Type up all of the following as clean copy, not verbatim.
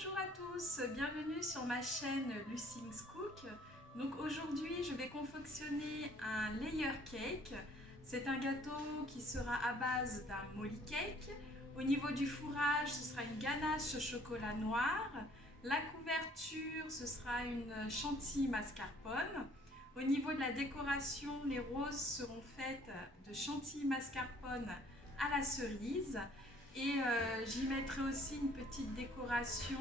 Bonjour à tous, bienvenue sur ma chaîne Lucing's Cook. Donc aujourd'hui je vais confectionner un layer cake. C'est un gâteau qui sera à base d'un molly cake. Au niveau du fourrage, ce sera une ganache au chocolat noir. La couverture, ce sera une chantilly mascarpone. Au niveau de la décoration, les roses seront faites de chantilly mascarpone à la cerise. Et j'y mettrai aussi une petite décoration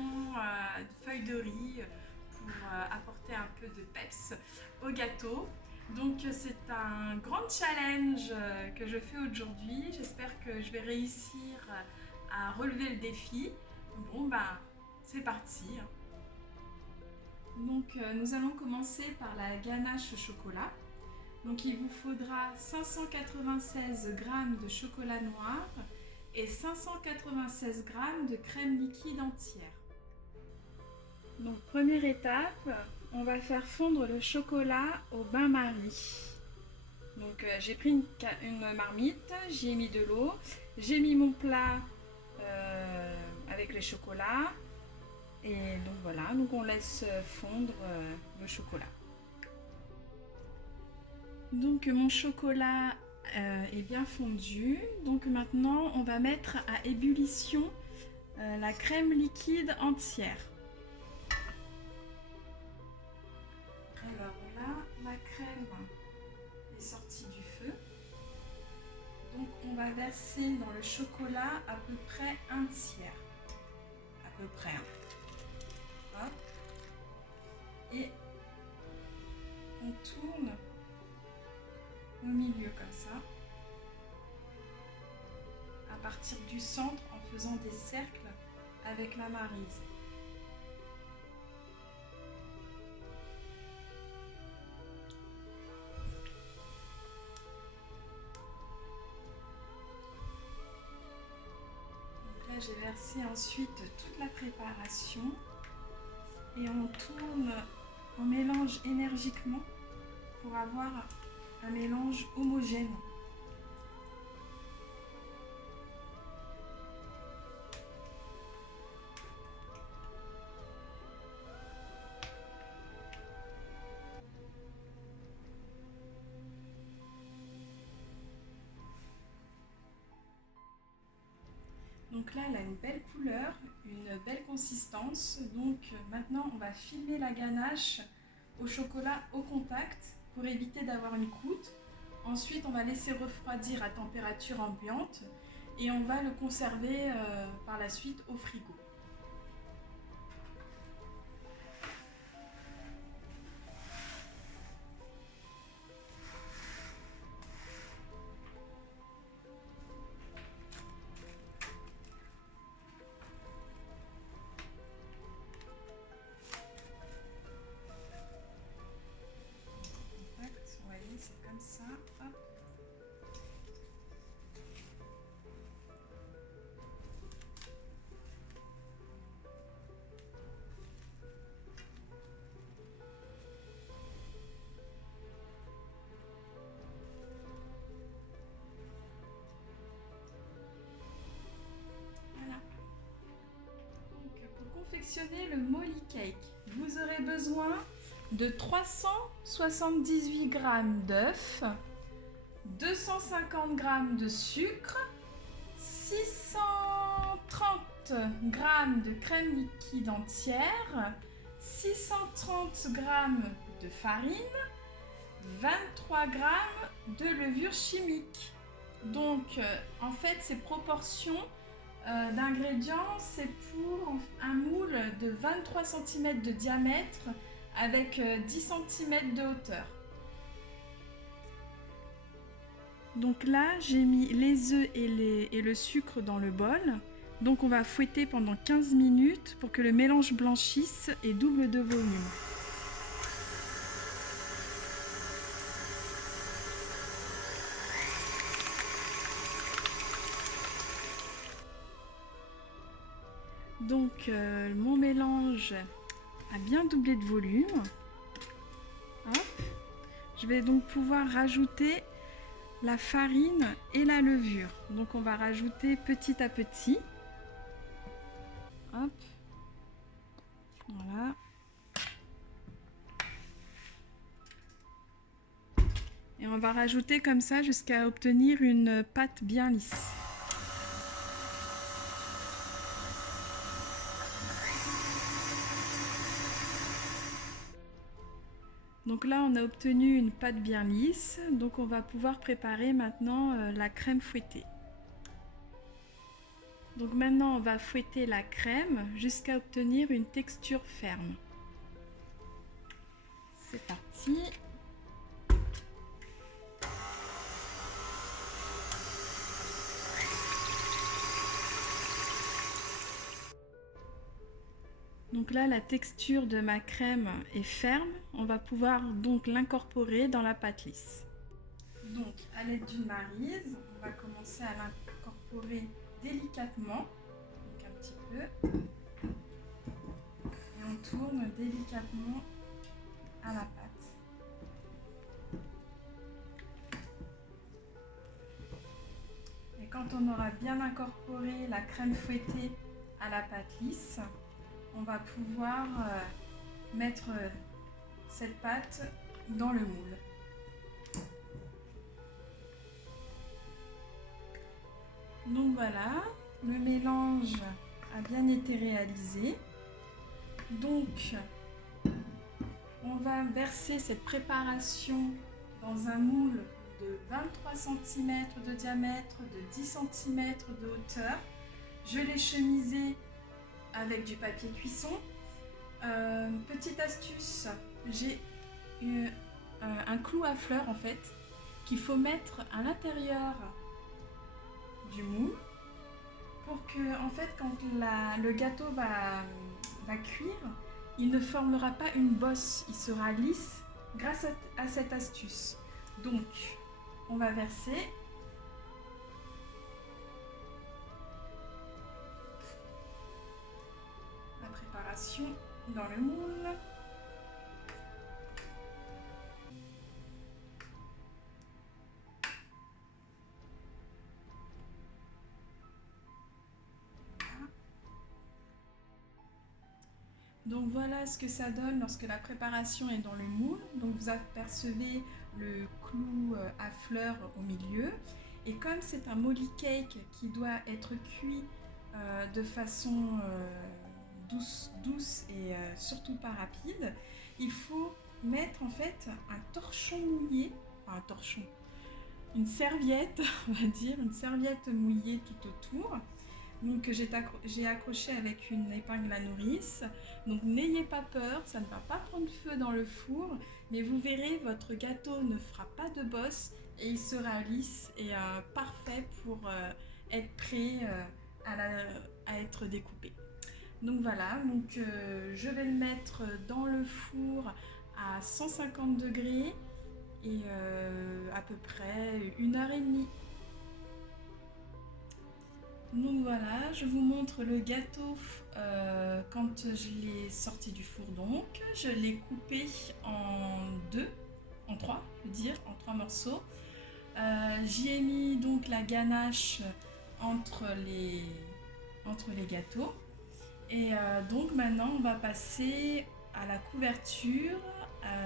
de feuilles de riz pour apporter un peu de peps au gâteau. Donc c'est un grand challenge que je fais aujourd'hui. J'espère que je vais réussir à relever le défi. Bon ben c'est parti. Donc nous allons commencer par la ganache au chocolat. Donc il vous faudra 596 g de chocolat noir et 596 g de crème liquide entière. Donc première étape, on va faire fondre le chocolat au bain-marie. Donc j'ai pris une marmite, j'y ai mis de l'eau, j'ai mis mon plat avec les chocolats et donc voilà, donc on laisse fondre le chocolat. Donc mon chocolat est bien fondu. Donc maintenant on va mettre à ébullition la crème liquide entière. Alors là, la crème est sortie du feu. Donc on va verser dans le chocolat à peu près un tiers. À peu près. Hop. Et on tourne au milieu comme ça, à partir du centre en faisant des cercles avec la maryse. Donc là j'ai versé ensuite toute la préparation et on tourne, on mélange énergiquement pour avoir un mélange homogène. Donc là, elle a une belle couleur, une belle consistance. Donc maintenant, on va filmer la ganache au chocolat au contact pour éviter d'avoir une croûte. Ensuite, on va laisser refroidir à température ambiante et on va le conserver par la suite au frigo. Vous voyez, c'est comme ça. Hop. Voilà. Donc, pour confectionner le molly cake, vous aurez besoin de 378 g d'œufs, 250 g de sucre, 630 g de crème liquide entière, 630 g de farine, 23 g de levure chimique. Donc en fait ces proportions d'ingrédients, c'est pour un moule de 23 cm de diamètre avec 10 cm de hauteur. Donc là, j'ai mis les œufs et le sucre dans le bol. Donc on va fouetter pendant 15 minutes pour que le mélange blanchisse et double de volume. Donc mon mélange a bien doublé de volume. Hop. Je vais donc pouvoir rajouter la farine et la levure. Donc on va rajouter petit à petit. Hop. on va rajouter comme ça jusqu'à obtenir une pâte bien lisse. Donc là, on a obtenu une pâte bien lisse, donc on va pouvoir préparer maintenant la crème fouettée. Donc maintenant, on va fouetter la crème jusqu'à obtenir une texture ferme. C'est parti. Donc là, la texture de ma crème est ferme. On va pouvoir donc l'incorporer dans la pâte lisse. Donc, à l'aide d'une maryse, on va commencer à l'incorporer délicatement. Donc un petit peu. Et on tourne délicatement à la pâte. Et quand on aura bien incorporé la crème fouettée à la pâte lisse, on va pouvoir mettre cette pâte dans le moule. Donc voilà, le mélange a bien été réalisé. Donc, on va verser cette préparation dans un moule de 23 cm de diamètre, de 10 cm de hauteur. Je l'ai chemisé avec du papier cuisson. Petite astuce, j'ai un clou à fleurs en fait qu'il faut mettre à l'intérieur du moule pour que en fait quand le gâteau va cuire, il ne formera pas une bosse, il sera lisse grâce à cette astuce. Donc on va verser la préparation dans le moule. Donc voilà ce que ça donne lorsque la préparation est dans le moule. Donc vous apercevez le clou à fleurs au milieu. Et comme c'est un molly cake qui doit être cuit de façon douce et surtout pas rapide, il faut mettre en fait un torchon mouillé, enfin un torchon, une serviette, on va dire, une serviette mouillée tout autour. Donc j'ai accroché avec une épingle à nourrice. Donc n'ayez pas peur, ça ne va pas prendre feu dans le four, mais vous verrez, votre gâteau ne fera pas de bosse et il sera lisse et parfait pour être prêt à être découpé. Donc voilà, donc, je vais le mettre dans le four à 150 degrés et à peu près 1h30. Donc voilà, je vous montre le gâteau quand je l'ai sorti du four. Donc, je l'ai coupé en trois morceaux. J'y ai mis donc la ganache entre les gâteaux. Et donc maintenant, on va passer à la couverture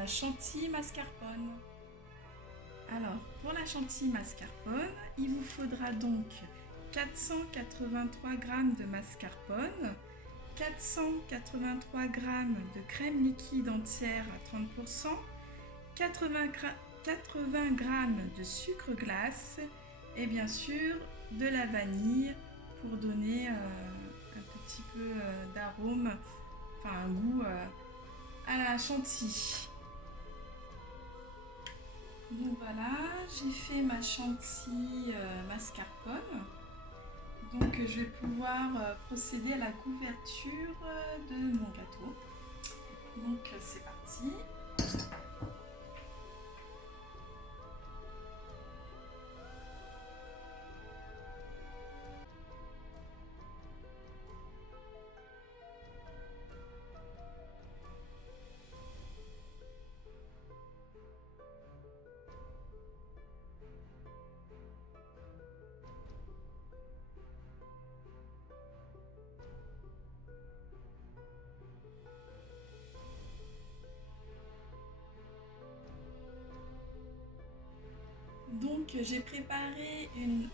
chantilly mascarpone. Alors, pour la chantilly mascarpone, il vous faudra donc 483 g de mascarpone, 483 g de crème liquide entière à 30%, 80 g de sucre glace et bien sûr de la vanille pour donner un petit peu d'arôme, enfin un goût à la chantilly. Donc voilà, j'ai fait ma chantilly mascarpone. Donc je vais pouvoir procéder à la couverture de mon gâteau. Donc c'est parti. Donc j'ai préparé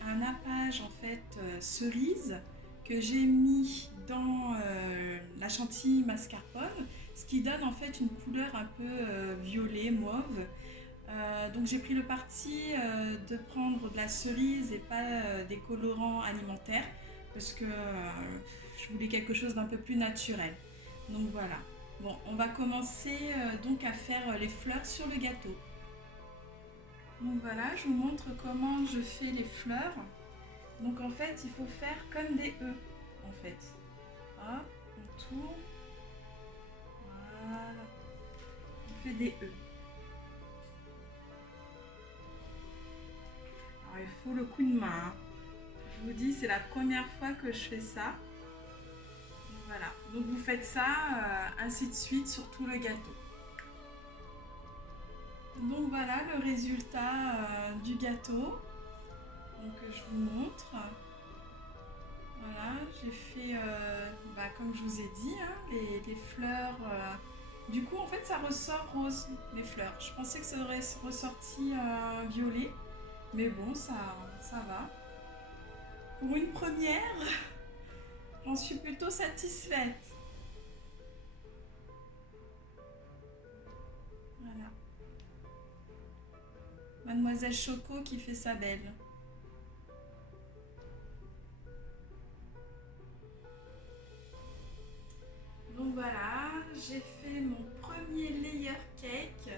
un nappage en fait cerise que j'ai mis dans la chantilly mascarpone, ce qui donne en fait une couleur un peu violet, mauve. Donc j'ai pris le parti de prendre de la cerise et pas des colorants alimentaires parce que je voulais quelque chose d'un peu plus naturel. Donc voilà. Bon, on va commencer donc à faire les fleurs sur le gâteau. Donc voilà, je vous montre comment je fais les fleurs. Donc en fait, il faut faire comme des E en fait. Hop, on tourne. Voilà. On fait des E. Alors il faut le coup de main. Je vous dis, c'est la première fois que je fais ça. Donc, voilà. Donc vous faites ça ainsi de suite sur tout le gâteau. Donc voilà le résultat du gâteau. Donc je vous montre. Voilà, j'ai fait, comme je vous ai dit, hein, les fleurs. Du coup, en fait, ça ressort rose, les fleurs. Je pensais que ça aurait ressorti violet, mais bon, ça va. Pour une première, j'en suis plutôt satisfaite. Voilà. Mademoiselle Choco qui fait sa belle. Donc voilà, j'ai fait mon premier layer cake.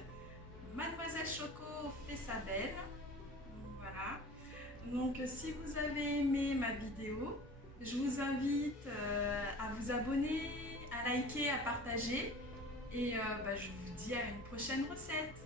Mademoiselle Choco fait sa belle. Donc voilà. Donc si vous avez aimé ma vidéo, je vous invite à vous abonner, à liker, à partager. Et je vous dis à une prochaine recette.